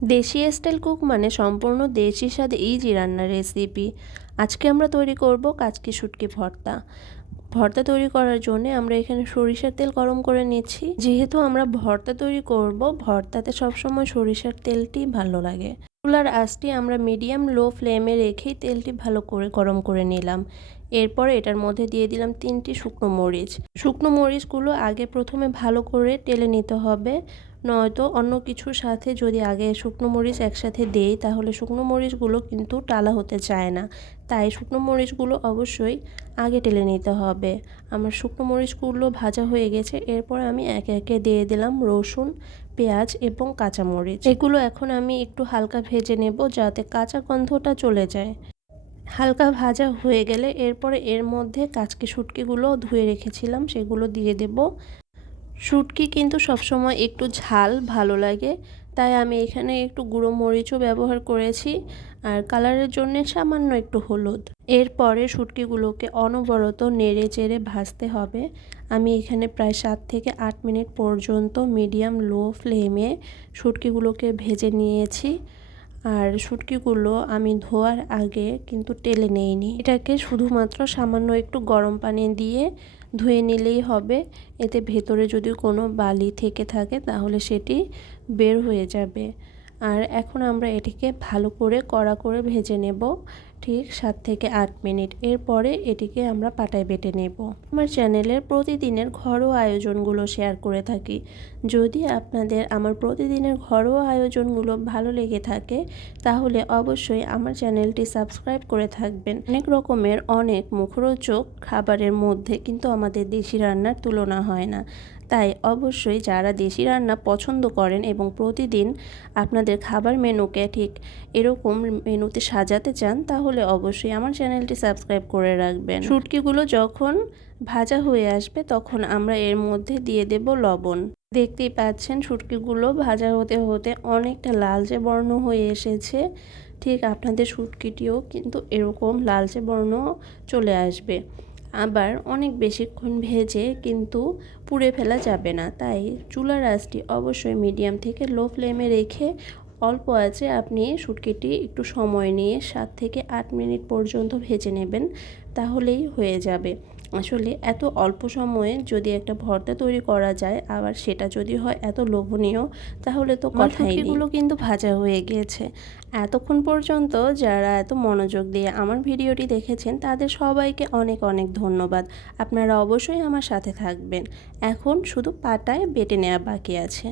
দেশি style cook মানে সম্পূর্ণ দেশি স্বাদে ইজি রান্নার রেসিপি। আজকে আমরা তৈরি করব কাচকি শুটকি ভর্তা। ভর্তা তৈরি করার জন্য আমরা এখানে সরিষার তেল গরম করে নিচ্ছি। যেহেতু আমরা ভর্তা তৈরি করব, ভর্তাতে সবসময় সরিষার তেলটি ভালো লাগে। চুলার আঁচটি আমরা মিডিয়াম লো ফ্লেমে রেখেই তেলটি ভালো করে গরম করে নিলাম। এরপর এটার মধ্যে দিয়ে দিলাম 3টি শুকনো মরিচ। শুকনো মরিচগুলো আগে প্রথমে ভালো করে টেলে নিতে হবে, নয়তো অন্য কিছুর সাথে যদি আগে শুকনো মরিচ একসাথে দেই তাহলে শুকনো মরিচগুলো কিন্তু টালা হতে চায় না। তাই শুকনো মরিচগুলো অবশ্যই আগে টেলে নিতে হবে। আমার শুকনো মরিচগুলো ভাজা হয়ে গেছে। এরপর আমি একে একে দিয়ে দিলাম রসুন, পেঁয়াজ এবং কাঁচামরিচ। এগুলো এখন আমি একটু হালকা ভেজে নেব যাতে কাঁচা গন্ধটা চলে যায়। হালকা ভাজা হয়ে গেলে এরপরে এর মধ্যে কাচকি শুটকিগুলো ধুয়ে রেখেছিলাম সেগুলো দিয়ে দেব। শুটকি কিন্তু সবসময় একটু ঝাল ভালো লাগে, তাই আমি এখানে একটু গুঁড়ো মরিচও ব্যবহার করেছি আর কালারের জন্য সামান্য একটু হলুদ। এরপরে শুটকিগুলোকে অনবরত নেড়ে চেড়ে ভাজতে হবে। আমি এখানে প্রায় 7 থেকে 8 মিনিট পর্যন্ত মিডিয়াম লো ফ্লেমে শুটকিগুলোকে ভেজে নিয়েছি। আর শুটকিগুলো আমি ধোয়ার আগে কিন্তু টেলে নেইনি, এটাকে শুধুমাত্র সামান্য একটু গরম পানি দিয়ে ধুয়ে নিলেই হবে। এতে ভেতরে যদি কোনো বালি থেকে থাকে তাহলে সেটি বের হয়ে যাবে। আর এখন আমরা এটিকে ভালো করে কড়া করে ভেজে নেব ঠিক 7 থেকে 8 মিনিট। এরপরে এটিকে আমরা পাটায় বেটে নেব। আমার চ্যানেলের প্রতিদিনের ঘরোয়া আয়োজনগুলো শেয়ার করে থাকি। যদি আপনাদের আমার প্রতিদিনের ঘরোয়া আয়োজনগুলো ভালো লেগে থাকে তাহলে অবশ্যই আমার চ্যানেলটি সাবস্ক্রাইব করে থাকবেন। অনেক রকমের অনেক মুখরোচক খাবারের মধ্যে কিন্তু আমাদের দেশি রান্নার তুলনা হয় না। তাই অবশ্যই যারা দেশি রান্না পছন্দ করেন এবং প্রতিদিন আপনাদের খাবার মেনুকে ঠিক এরকম মেনুতে সাজাতে চান তাহলে অবশ্যই আমার চ্যানেলটি সাবস্ক্রাইব করে রাখবেন। শুটকিগুলো যখন ভাজা হয়ে আসবে তখন আমরা এর মধ্যে দিয়ে দেব লবণ। দেখতেই পাচ্ছেন শুটকিগুলো ভাজা হতে হতে অনেকটা লালচে বর্ণ হয়ে এসেছে। ঠিক আপনাদের শুটকিটিও কিন্তু এরকম লালচে বর্ণ চলে আসবে। আবার অনেক বেশিক্ষণ ভেজে কিন্তু পুড়ে ফেলা যাবে না, তাই চুলার আঁচটি অবশ্যই মিডিয়াম থেকে লো ফ্লেমে রেখে অল্প আঁচে আপনি শুটকিটি একটু সময় নিয়ে 7 থেকে 8 মিনিট পর্যন্ত ভেজে নেবেন, তাহলেই হয়ে যাবে। আসলে এত অল্প সময়ে যদি একটা ভর্তা তৈরি করা যায়, আবার সেটা যদি হয় এত লোভনীয়, তাহলে তো কথাই নেই। শুটকিগুলো কিন্তু ভাজা হয়ে গিয়েছে। এতক্ষণ পর্যন্ত যারা এত মনোযোগ দিয়ে আমার ভিডিওটি দেখেছেন তাদের সবাইকে অনেক অনেক ধন্যবাদ। আপনারা অবশ্যই আমার সাথে থাকবেন। এখন শুধু পাটায় বেটে নেওয়া বাকি আছে।